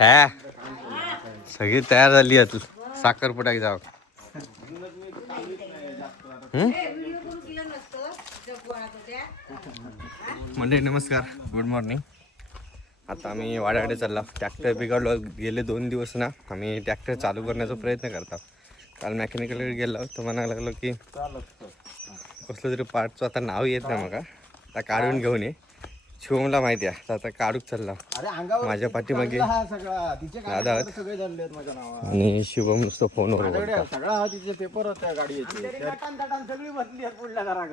हा. सगळी तयार झाली आहे तू साखरपुड्याक जाव. म्हणजे नमस्कार. गुड मॉर्निंग आता आम्ही वाड्याकडे चालला. ट्रॅक्टर बिघडलो. गेले दोन दिवस ना. आम्ही ट्रॅक्टर चालू करण्याचा प्रयत्न करतो. काल मेकॅनिकलकडे गेलो. तर म्हणायला लागलो की कसलं तरी पार्टचं आता नाव येत नाही मग आता काढून घेऊन ये. शिवमला माहिती आहे. आता काढूच चालला. माझ्या पाठीमागे हा सगळा. तिचे दादा. आणि शिवम नुसतं फोनवर. सगळा हा तिचे पेपर गाडीचे. सगळी बसली आहेत पुढल्या घराक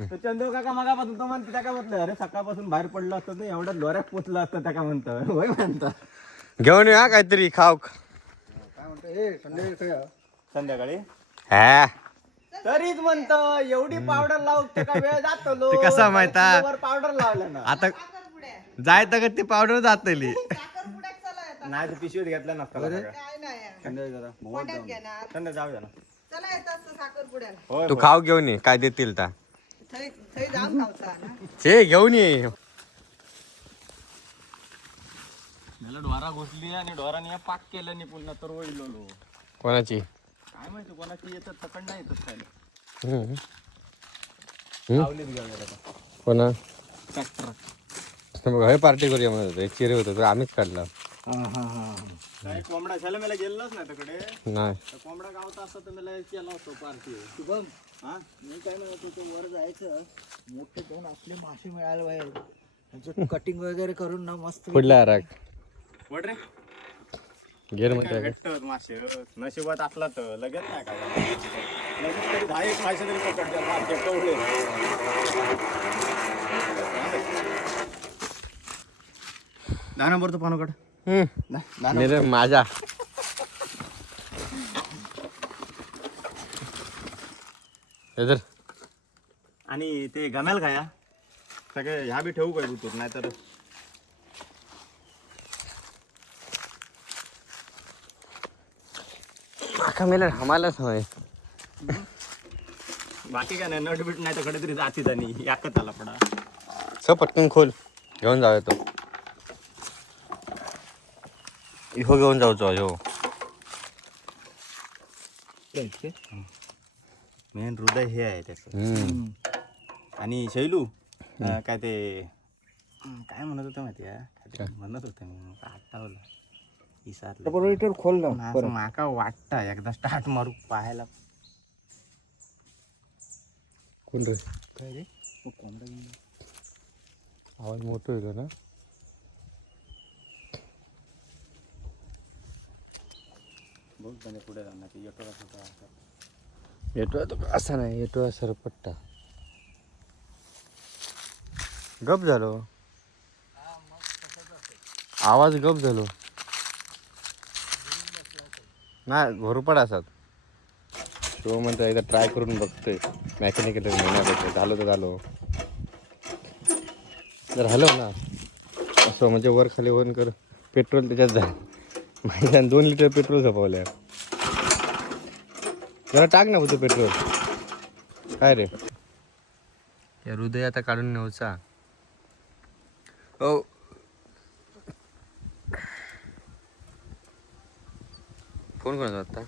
तर चंदू काका मगापासून तो म्हणते त्या काय म्हटलं अरे सकाळपासून बाहेर पडलं असतं तर एवढ्या लोऱ्यात पोचलं असतं त्या काय म्हणतं? होय म्हणतं. घेऊन या काहीतरी खाऊ काय म्हणतो ए संध्याकाळी संध्याकाळी? हा. तरीच म्हणतं एवढी पावडर लावते का वेळ जातो लो ते कसं माहिता? पावडर लावलं ना. आता जाय तर ती पावडर जातली. नाही तर पिशवीत घेतला नसता संध्याकाळी जरा. बहुत जाऊन. संध्याकाळी जाऊया ना. होय तू खाऊ घेऊन ये काय देतील ता. घेऊन ये. मला ढोरा घुसली आणि ढोराने पाक केलं नाही पुन्हा तर वळलो कोणाची? काय माहिती कोणाची येतात तकड नाही येतात काय कोणा ट्रॅक्टर मग हे पार्टी करूया म्हणत होते चिरे होतं तर आम्हीच काढला काय कोंबडा झाला मला गेलोच नाही तिकडे? नाही. कोंबडा गावता असता तर मला केला असतो पार्टी शुभम हा? मी काय म्हणत होतो वर जायचं. मोठे दोन मासे मिळाले बाहेर. त्यांचं कटिंग वगैरे करून ना मस्त पुढला राग. वड रे. गेर मासे? नशिबात असला तर लगेच नाही काय लगेच तरी दहा एक मासे तरी पकडतात मासे कवळे दहा नंबर. तो पानोकड मेरे माझा इधर आणि ते गमेल खाया. सगळे ह्या बी ठेवू काय बुतूर नाही तर आखा मेला हमालाच हवंय. बाकी काय नाही नट बीट नाही तर कडे तरी जातीच आणि याकत आला पडा स पटकन खोल. घेऊन जाऊया तो. ह्यो घेऊन जाऊचो ह्यो मेन हृदय हे आहे त्याचं. आणि शैलू अं, काय ते काय म्हणत होतं माहिती आहे? म्हणत होतं मी आठवलं विसरलं खोल असं माका वाटतं एकदा स्टार्ट मारू पाहायला. कोण रे? काय रे आवाज मोठं येतो ना? बघ म्हणजे पुढे जाणार ते येतो असं. येतो तो असा नाही येतो सरपट्टा. गप झालो. आवाज गप झालो. नाही घोरपड असतात तो म्हणतो एकदा ट्राय करून बघतोय. मेकॅनिकल महिन्यापेक्षा झालं तर झालो. जर हलव ना असं म्हणजे वर खाली वन कर पेट्रोल त्याच्यात जा. माहिती दोन लिटर पेट्रोल खपवल्या जरा टाक ना होतं पेट्रोल. काय रे? या हृदय आता काढून नेऊचा हो फोन कोणाचा आता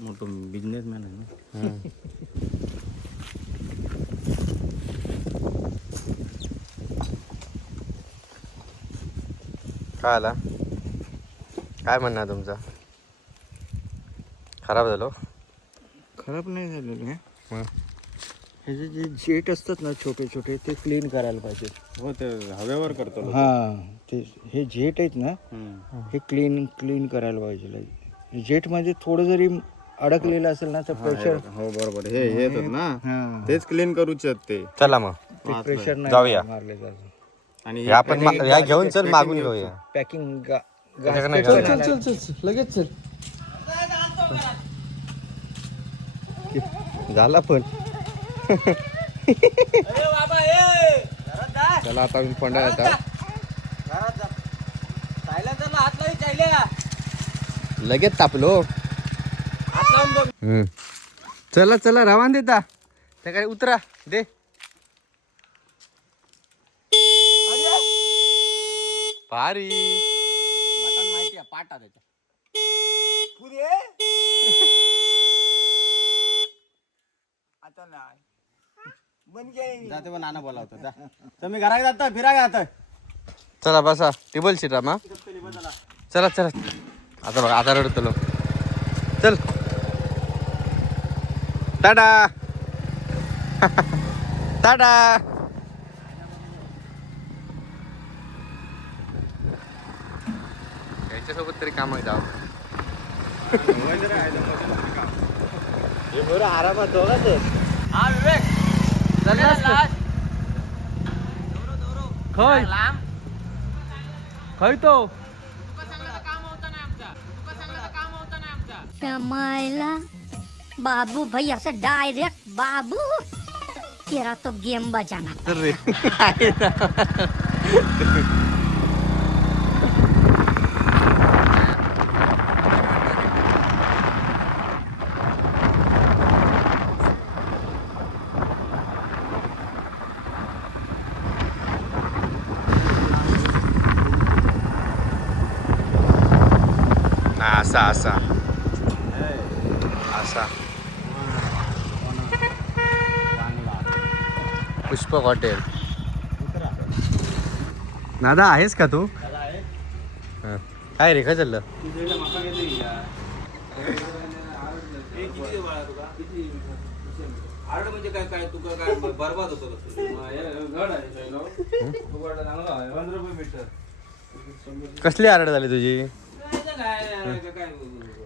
मोठं बिझनेसमॅन आहे ना काय आला काय म्हणणं आहे तुमचं खराब झालो खराब नाही झालेलं हे मग? ह्याचे जे जेट असतात ना छोटे छोटे ते क्लीन करायला पाहिजे हो ते हवेवर करतो. हा ते हे जेट आहेत ना. हे क्लीन क्लीन करायला पाहिजे जेटमध्ये थोडं जरी अडकलेलं असेल ना तर प्रेशर हो बरोबर. हे हे येतात ना? तेच क्लीन करूच ते. चला मग. ते प्रेशर जाऊया. नाही मारले जात. आणि हे आपण मा- ह्या घेऊन चल मागून घेऊया. पॅकिंग नाही घालूया. चल चल चल लगेच चल. झाला पण. चला आता आम्ही फोंडा येतात. लगेच तापलो. हम्म. चला चला रवान देता त्या काय उतरा. दे. भारी. बटन माहिती आहे पाटा त्याच्या. आता नाही. जाते पण नाना बोलावतो. जा. तुम्ही घरात जाता फिरा जात चला बसा. टेबल सीट मा चला चला. आता बघा आता रडतो. चल. टाटा टाटा यांच्यासोबत तरी काम जाऊ. आरामात दोघाच हा विवेक. खय खय तो. कमायला बाबू भाई असं डायरेक्ट बाबू। तेरा तो गेम बजाना। अरे। रे हा, असा असा असा पुष्पक हॉटेल. दादा आहेस का तू? हा. काय रे काय चाललं? आरड म्हणजे काय काय? तुका काय बरबाद होतो कसली आरड झाली तुझी?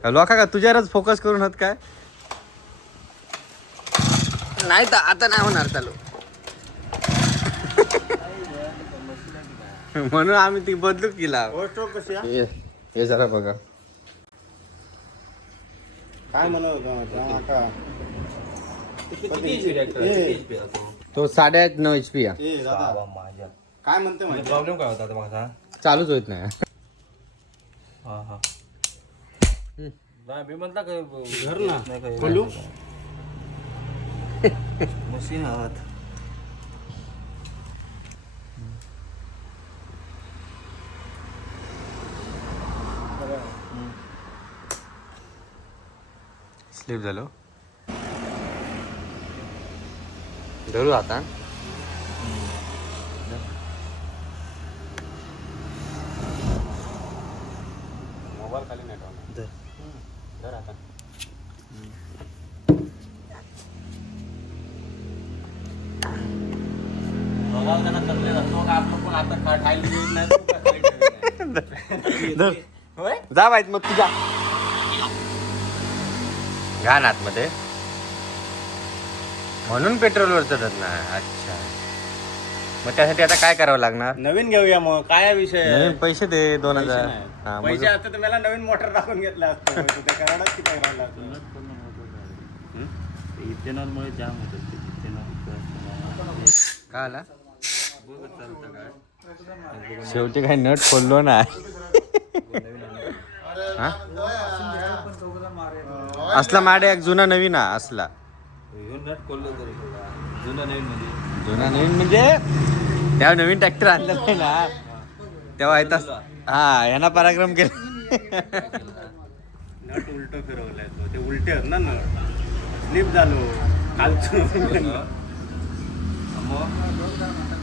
लोका का तुझ्यावरच फोकस करून होत काय? नाही तर आता नाही होणार चालू. म्हणून आम्ही ती बदलू केला कशी हे हे जरा बघा. काय म्हणत होता आता तो साडेआठ नऊ एच पी ए दादा काय म्हणते माहिती प्रॉब्लेम काय होता माझा? चालूच होत नाही. हा हा. नाही मी म्हटलं काय घर ना. मशीन आहात. स्लिप झालो धरू आता. मोबाईल खाली नाही. धर आता. बघावं त्यांना चाललंय ना. तो काय आपलं पण आता खा- खायला देत नाही, तू काय खायला ठेवत नाही. होय? जा बाईत मग तुझा घाण आतमध्ये म्हणून पेट्रोलवर चढत नाही अच्छा मग त्यासाठी आता काय करावं लागणार नवीन घेऊया मग काय विषय? नवीन पैसे दे दोन पैसे हजार. हा, मग पैसे असते तर मला नवीन मोटर टाकून घेतला असतं त्या कराडात किती राहिला असतं. इथेनॉलमुळे जाम होतात ते इथेनॉल काय आला शेवटी काही नट खोललो ना हा? असला माडे एक जुना नवीन हा असला. नट खोललो तरी जुनं नवीन म्हणजे? जुना नवीन म्हणजे? त्या नवीन ट्रॅक्टर आणलं नाही ना. तेव्हा येतात हा यांना पराक्रम केला. नट उलट फिरवलाय तो. ते उलटे आहेत ना नट. स्लिप झालो.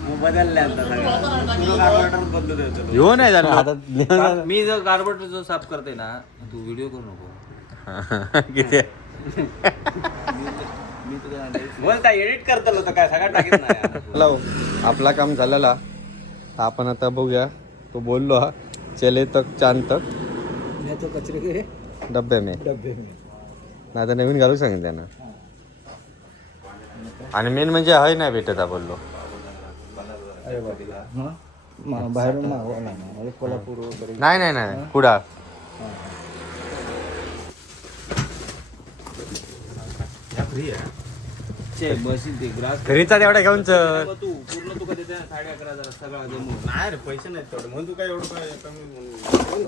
मग बदलले आता कार्बोरेटर बदलू देतो. ह्यो नाही झालं. आता मी जर कार्बोरेटर जो साफ करते ना तू व्हिडिओ करू नको. किती बोलता एडिट करतलो तर काय सगळं टाकीत नाही. हॅलो आपला काम झालेला. आपण आता बघूया. तो बोललो हा. चले तक चांद तक तो कचरे डब्बे में. डब्बे में नाही तर नवीन घालू सांगितलं त्यांना आणि मेन म्हणजे हय नाही भेटत हा बोललो. अरे बाबा बाहेरून मागवा ना कोल्हापूर वगैरे. नाही नाही नाही कुडाळ. ग्रास घरीचा तेवढा घेऊन चल. तू पूर्ण तुका देते ना साडे अकरा जरा सगळा जमून. नाही रे पैसे नाहीत तेवढे. म्हणून तू काय एवढं काय कमी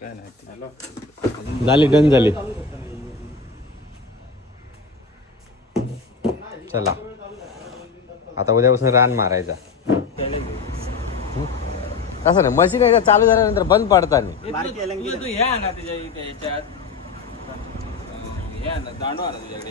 काय नाही हॅलो. झाली डन झाली. चला. आता उद्यापासून रान मारायचा. हं? तसं नाही मशीन एकदा चालू झाल्यानंतर बंद पडता नाही तुझं तू हे आणा त्याच्या इथे याच्यात. हे दांडो तुझ्याकडे?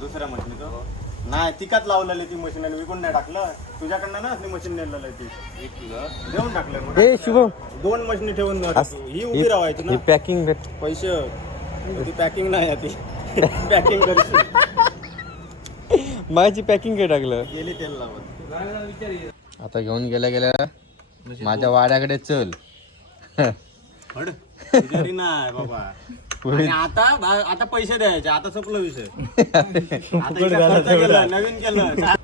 दुसऱ्या मशीनचं नाही तिकाच लावलेली ती मशीन आणि विकून नाही टाकलं. तुझ्याकडनं ना ती मशीन नेलेलं आहे ती. देऊन टाकलं मग. हे शुभम. दोन मशीन ठेवून अस- ही उभी राहायची ना. ही पॅकिंग पैसे. ती पॅकिंग नाही आहे ती. पॅकिंग करशील. माझी पॅकिंग काय टाकलं. गेली तेल लावत. आता घेऊन गेल्या गेल्या माझ्या वाड्याकडे चल. हड. तिजारी नाही बाबा. आणि आता बा- आता पैसे द्यायचे आता संपलं विषय. आता हिला खर्च केलं, नवीन केलं.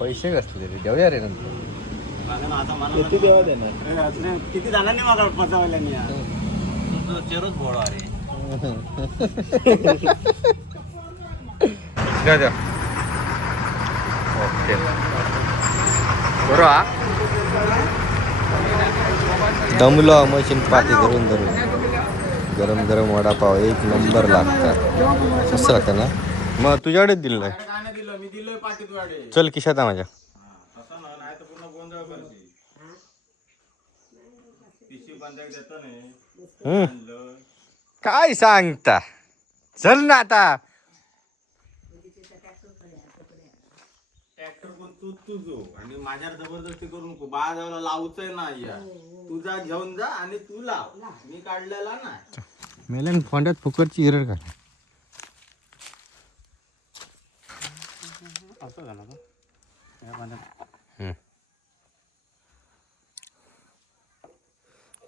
पैसे कसले रे देऊया रे नंतर. आता आता मला किती देवा देणार? किती जणांनी मला फसवल्यानी यार. तुझं चेहराच भोळा रे द्या द्या. ओके. बरोबर दमलो मशीन पाठी धरून धरून. गरम गरम वडापाव एक नंबर लागतात. मस्त लागतात ना? मग तुझ्याकडेच दिलं आहे चल किशात माझ्या. काय सांगता? चल ना आता. ट्रॅक्टर कोण तू तुझो आणि माझ्यावर जबरदस्ती करू नको. बाळाजावला लावूच ना या. तुझा घेऊन जा आणि तू लाव. मी काढलेला ना मेल्यान फोंड्यात फुकटची हिरड का असं झालं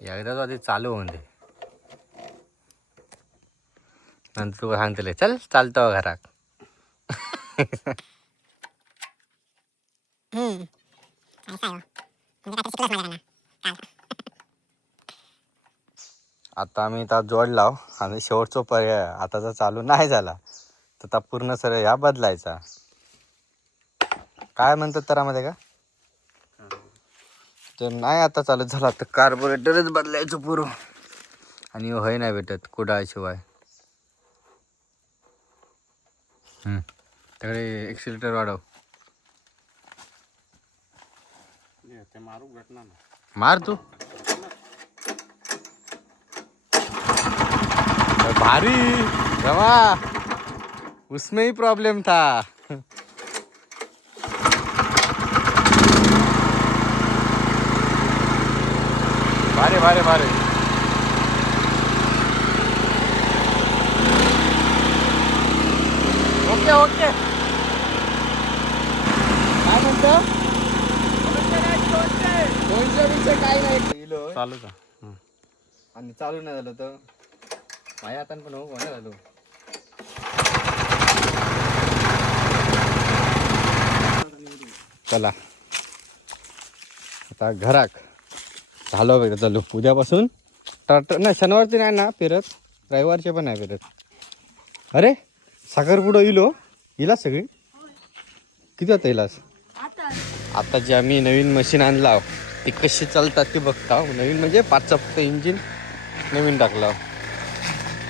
एकदा आधी चालू होऊन दे. नंतर तुका सांगतले चल चालतो घरात. आता आम्ही आता जोडलाव आणि शेवटचा पर्याय आता जर चालू नाही झाला तर आता पूर्ण सर ह्या बदलायचा. काय म्हणतात त्यामध्ये का? तर नाही आता चालत झाला तर कार्बोरेटरच बदलायचं पुरं आणि होय नाही भेटत कुडाळशिवाय. हम्म. त्याकडे एक्सिलेटर वाढव. ते मारू भेटणार मार तू. भारी. रवा. उसमें ही प्रॉब्लम था. भारे भारे भारे. Okay okay. काय म्हणतो? दोनशे बिनशे काही नाही. चालू का? आणि चालू नाही झालं तर? माझ्या हातान पण हो कोणा झालो चला. आता घराक. झालो वगैरे चालू. उद्यापासून टाट नाही शनिवारची नाही ना फिरत. रविवारचे पण नाही फिरत. अरे साखरपुडं इलो हो? इला सगळी? किती होता इलास आता जे आम्ही नवीन मशीन आणला ती कशी चालतात ते बघता. नवीन म्हणजे पाचचा फक्त इंजिन नवीन टाकलं.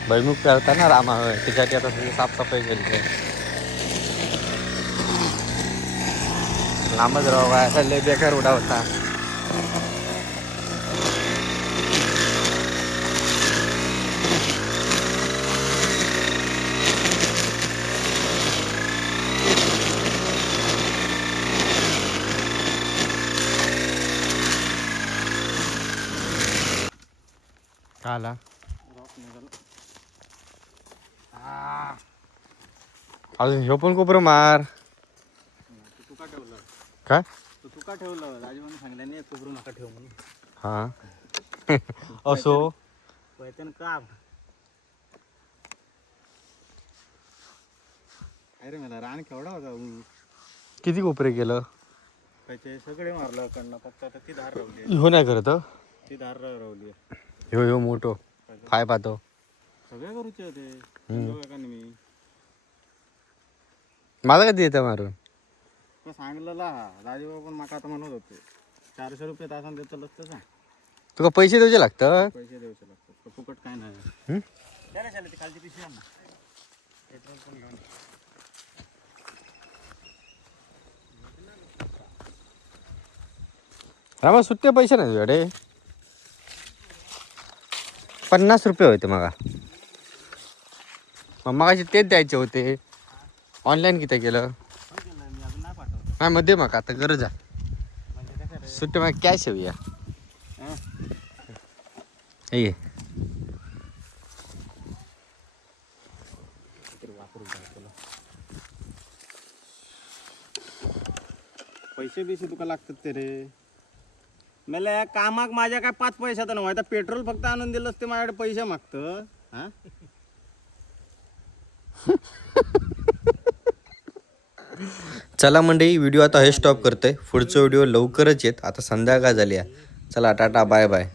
भैमुख करताना रामा होय. त्याच्यासाठी आता सगळी साफसफाई केली आहे. लांबच राव काय असा लय बेकार उडा होता. काला अजून ह्यो पण कोपरं मार. तू का ठेवलं काय? तू का ठेवलं नका ठेव म्हणून हा. असो. अरे मला रान केवढा होता ऊस. किती कोपरे केलं? त्याचे सगळे मारलं कडनं फक्त आता ती धार रावली ह्यो नाही करत हं? ती धार रावली ह्यो ह्यो मोठो. फाय पाहतो सगळे करूचे होते. का मी. मला कधी येतं मार तो सांगलेला पण आता म्हणत होते. चारशे रुपये तुका पैसे देवचे लागतं पैसे देऊचे फुकट काय नाही. रामा सुट्टे पैसे नाही तुझ्याकडे? पन्नास रुपये होते मग. मग तेच द्यायचे होते. ऑनलाईन किती केलं? नाही मध्ये मग आता गरज आहे. सुट्टी मग कॅश येऊया हे ये पैसे बिसे तुका लागतात ते रे. मला या कामाक माझ्या काय पाच पैशात नव्हता आता पेट्रोल फक्त आणून दिलंस ते माझ्याकडे पैसे मागतं हा? चला मंडळी व्हिडिओ आता हे स्टॉप करतोय. पुढचं व्हिडिओ लवकरच येत. आता संध्याकाळ झाली आहे. चला टाटा बाय बाय